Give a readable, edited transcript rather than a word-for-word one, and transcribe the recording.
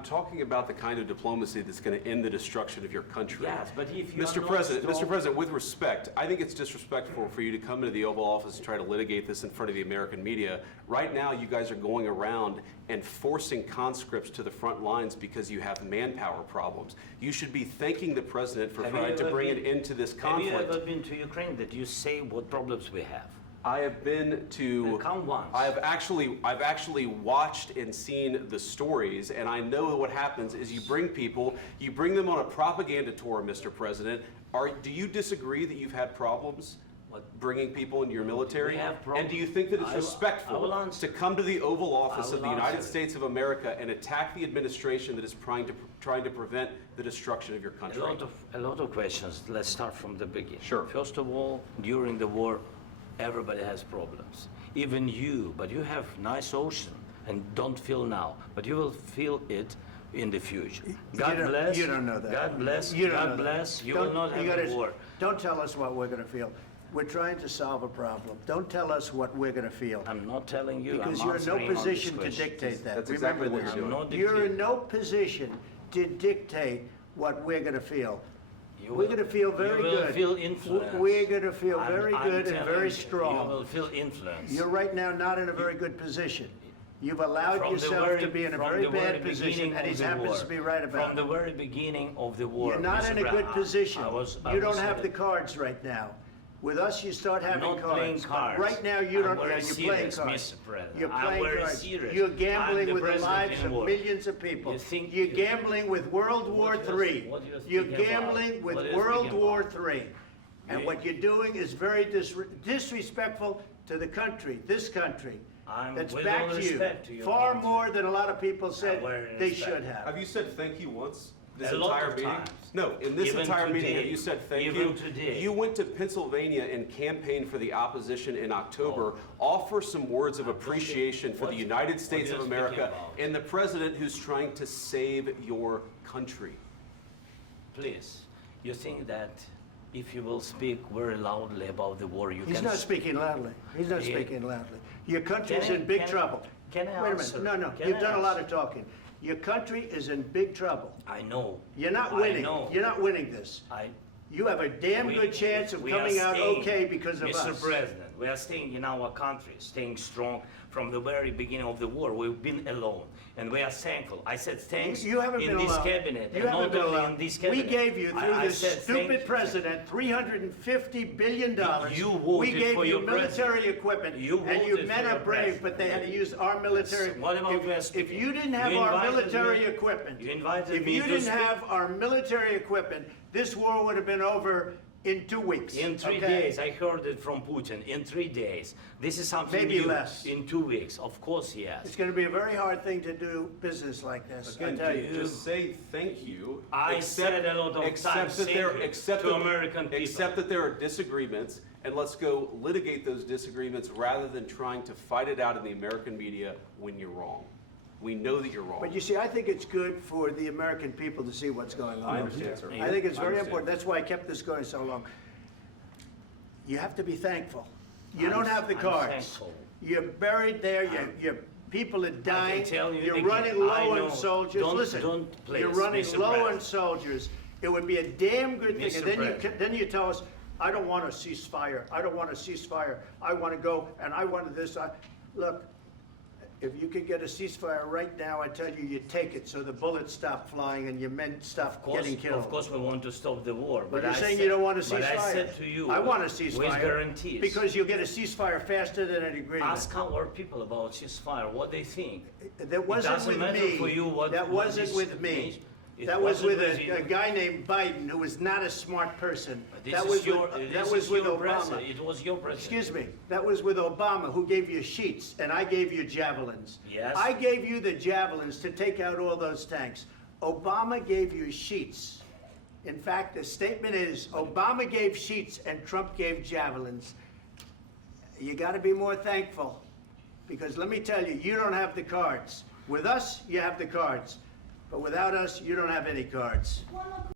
I'm talking about the kind of diplomacy that's going to end the destruction of your country. Yes, but if you Mr. President, with respect, I think it's disrespectful for you to come into the Oval Office and try to litigate this in front of the American media. Right now, you guys are going around and forcing conscripts to the front lines because you have manpower problems. You should be thanking the President for trying to bring an end to this conflict. Have you ever been to Ukraine that you say what problems we have? I have been to. Come once. I've actually watched and seen the stories, and I know what happens is you bring them on a propaganda tour, Mr. President. Do you disagree that you've had problems bringing people into your military? And do you think that it's respectful to come to the Oval Office of the United States of America and attack the administration that is trying to prevent the destruction of your country? A lot of questions. Let's start from the beginning. Sure. First of all, during the war, everybody has problems, even you, but you have nice ocean and don't feel now, but you will feel it in the future. God bless. You don't know that. God bless. You don't God know bless. that. You will not have a war. Don't tell us what we're going to feel. We're trying to solve a problem. Don't tell us what we're going to feel. I'm not telling you. Because I'm you're in no answering on position this to question. dictate that. That's Remember exactly what this. you're doing. You're in no position to dictate what we're going to feel. You We're will- going to feel very you will good. feel influence. We're going to feel very I'm good and telling very you, strong. You will feel influence. You're right now not in a very good position. You've allowed From the yourself very- to be in a from very the very bad position, beginning and of he the happens war. to be right about From the it. very beginning of the war. You're not Mr. in a Brown, good position. I You don't was have the cards right now. With us, you start having not cards. playing But cards. right now, you I'm don't. very You're playing serious, cards. Mr. President. You're I'm playing very cards. serious. You're I'm gambling the with the president lives in of war. millions of people. You think- You're gambling with World War What you're- III. what you're You're speaking about? gambling with What you're World speaking War about? III. And You- what you're doing is very disrespectful to the country, this country. I'm That's with back all to you. respect to your Far country. more than a lot of people said very they respect. should have. Have you said thank you once? This A lot entire of meeting? times. No, in this Even entire meeting, have today. you said thank Even you? today. You went to Pennsylvania and campaigned for the opposition in October. Offer some words of appreciation for the United States what of you're America speaking about. and the president who's trying to save your country. Please, you think that if you will speak very loudly about the war, you He's can... not speaking loudly. He's not Yeah. speaking loudly. Your country's Can I- in big can I- trouble. can I Wait a answer? minute. No. Can You've I done a lot answer? of talking. Your country is in big trouble. I know. You're not I winning. know. You're not winning this. You have a damn good chance of we coming are out staying, okay because of Mr. us. President, we are staying in our country, staying strong from the very beginning of the war. We've been alone, and we are thankful. I said thanks You haven't in been this alone. cabinet, You and haven't not been only alone. in this We cabinet. gave you, through I this said thank stupid you. president, $350 billion. You voted We gave for you your military president. equipment, You and you voted men for are your brave, president. but they had to use our military. What about If West? you didn't have You our invited military me- equipment, you invited if me you to didn't speak- have our military equipment, this war would have been over in 2 weeks. In 3 okay? days, I heard it from Putin. In 3 days, this is something Maybe new. less. In 2 weeks, of course, yes. It's going to be a very hard thing to do business like this. I Again, tell you. just say thank you. I said a lot of accept times that thank there, you accept to that- American people. Accept that there are disagreements, and let's go litigate those disagreements rather than trying to fight it out in the American media when you're wrong. We know that you're wrong. But you see, I think it's good for the American people to see what's going on. I understand, sir. I think it's I very understand. important. That's why I kept this going so long. You have to be thankful. You I'm- don't have the I'm cards. thankful. You're buried there. Your people are dying. tell you You're again, running I low know. on soldiers. Don't- Listen, don't please, you're running Mr. low on President. soldiers. It would be a damn good thing. Mr. And then President. then you tell us, I don't want a ceasefire. I don't want a ceasefire. I want to go and I want this. Look. If you could get a ceasefire right now, I tell you, you take it so the bullets stop flying and your men stop getting killed. Of course, we want to stop the war. But you're I saying said- you don't want a But ceasefire. I said to you, I want a ceasefire. with guarantees. Because you'll get a ceasefire faster than an agreement. Ask our people about ceasefire, what they think. That wasn't doesn't with matter me. for you what- That what wasn't this with me. means. It That was wasn't with with you. a guy named Biden, who was not a smart person. This That is was your, with, this that was is with your Obama. president. It was your president. Excuse me, that was with Obama, who gave you sheets, and I gave you javelins. Yes. I gave you the javelins to take out all those tanks. Obama gave you sheets. In fact, the statement is, Obama gave sheets and Trump gave javelins. You gotta be more thankful, because let me tell you, you don't have the cards. With us, you have the cards. But without us, you don't have any cards.